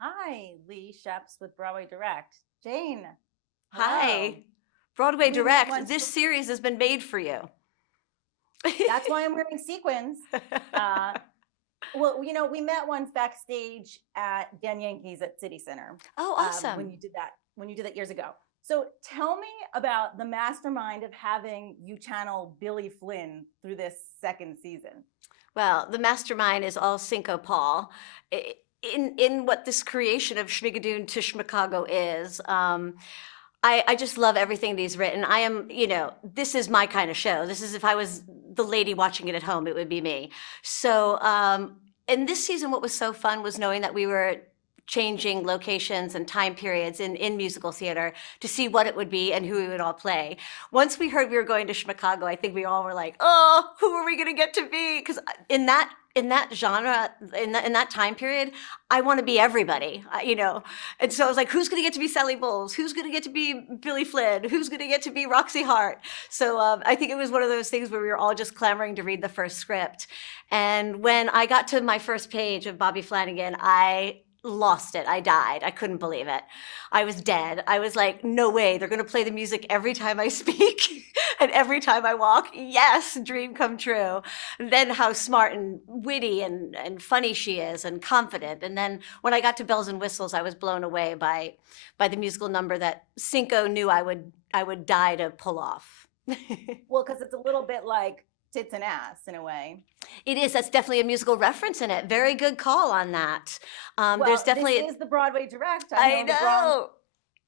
Hi, Lee Sheps with Broadway Direct. Jane, hello. Hi, Broadway We met Direct. once. This series has been made for you. That's why I'm wearing sequins. Uh, we met once backstage at Den Yankees at City Center Oh, when awesome. you did that. When you did that years ago. So tell me about the mastermind of having you channel Billy Flynn through this second season. Well, the mastermind is all Cinco Paul. In what this creation of Schmigadoon to Schmicago is. I just love everything that he's written. This is my kind of show. This is if I was the lady watching it at home, it would be me. So, in this season, what was so fun was knowing that we were changing locations and time periods in musical theater to see what it would be and who we would all play. Once we heard we were going to Schmicago, I think we all were like, "Oh, who are we going to get to be?" Because in that genre, in that time period, I want to be everybody. And so I was like, who's going to get to be Sally Bowles? Who's going to get to be Billy Flynn? Who's going to get to be Roxy Hart? So I think it was one of those things where we were all just clamoring to read the first script. And when I got to my first page of Bobbie Flannigan, I lost it. I died. I couldn't believe it. I was dead. I was like, no way. They're going to play the music every time I speak and every time I walk. Yes, dream come true. And then how smart and witty and funny she is and confident. And then when I got to Bells and Whistles, I was blown away by the musical number that Cinco knew I would die to pull off. Well, because it's a little bit like Tits and Ass in a way. It is. That's definitely a musical reference in it. Very good call on that. There's Well, this definitely. is the Broadway Direct. I I know the Bronx. know.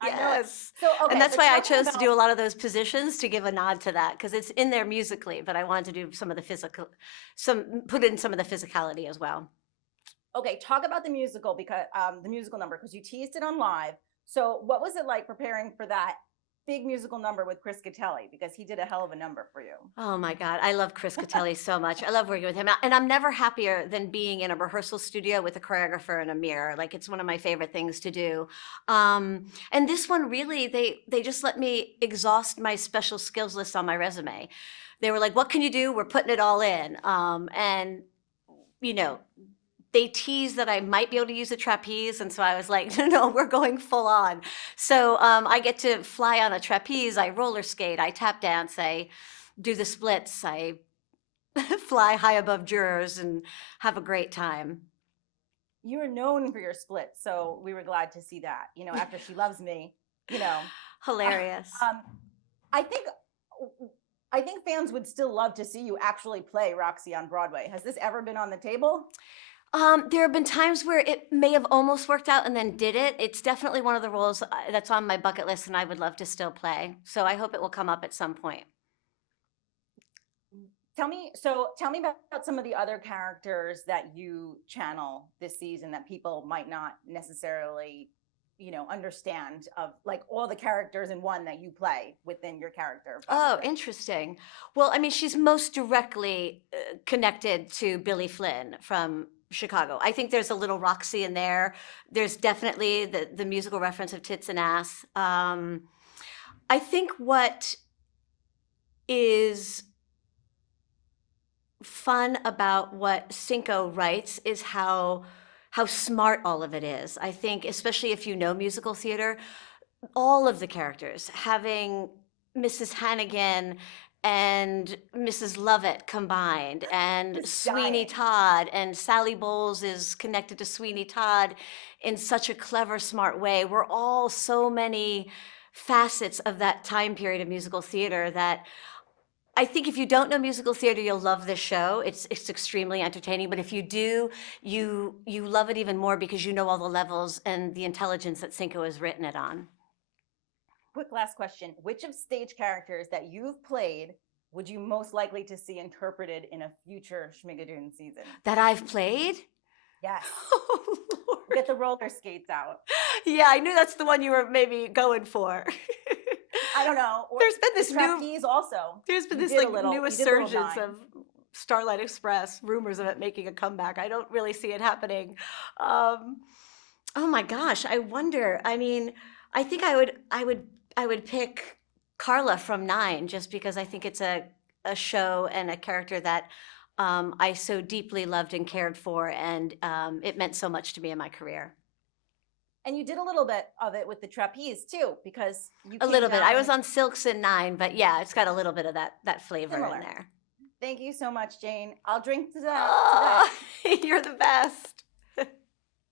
I know it. Yes. So, And okay, that's but why I tell me chose to about, do a lot of those positions to give a nod to that because it's in there musically, but I wanted to do put in some of the physicality as well. okay, talk about the musical because the musical number because you teased it on live. So, what was it like preparing for that big musical number with Chris Catelli because he did a hell of a number for you? Oh my God, I love Chris Catelli so much. I love working with him. And I'm never happier than being in a rehearsal studio with a choreographer and a mirror. Like it's one of my favorite things to do. And this one really, they just let me exhaust my special skills list on my resume. They were like, "What can you do? We're putting it all in." And you know, they teased that I might be able to use a trapeze, and so I was like, no, we're going full on. So I get to fly on a trapeze, I roller skate, I tap dance, I do the splits, I fly high above jurors and have a great time. You were known for your splits, so we were glad to see that. After She Loves Me, you know, Hilarious. um, I think I think fans would still love to see you actually play Roxy on Broadway. Has this ever been on the table? There have been times where it may have almost worked out and then did it. It's definitely one of the roles that's on my bucket list and I would love to still play. So I hope it will come up at some point. Tell me about some of the other characters that you channel this season that people might not necessarily, understand of like all the characters in one that you play within your character, Bobbie Oh, Flynn. interesting. Well, I mean, she's most directly connected to Billy Flynn from Chicago. I think there's a little Roxy in there. There's definitely the musical reference of Tits and Ass. I think what is fun about what Cinco writes is how smart all of it is. I think, especially if you know musical theater, all of the characters having Mrs. Hannigan and Mrs. Lovett combined, and Just Sweeney dying. Todd, and Sally Bowles is connected to Sweeney Todd in such a clever, smart way. We're all so many facets of that time period of musical theater that I think if you don't know musical theater, you'll love this show. It's extremely entertaining, but if you do, you love it even more because you know all the levels and the intelligence that Cinco has written it on. Quick last question. Which of stage characters that you've played would you most likely to see interpreted in a future Schmigadoon season? That I've played? Yes. Oh, Lord. Get the roller skates out. Yeah, I knew that's the one you were maybe going for. I don't know. Or There's been the this new, trapeze also. there's been You this did a like little, new you did a little resurgence nine. of Starlight Express, rumors of it making a comeback. I don't really see it happening. Um, oh my gosh, I wonder. I mean, I think I would pick Carla from Nine just because I think it's a show and a character that I so deeply loved and cared for, and it meant so much to me in my career. And you did a little bit of it with the trapeze too, because you A came little bit. I down was on Silks in 9, but yeah, it's got a little bit of that flavor similar. in there. Thank you so much, Jane. I'll drink to that. Oh, you're the best.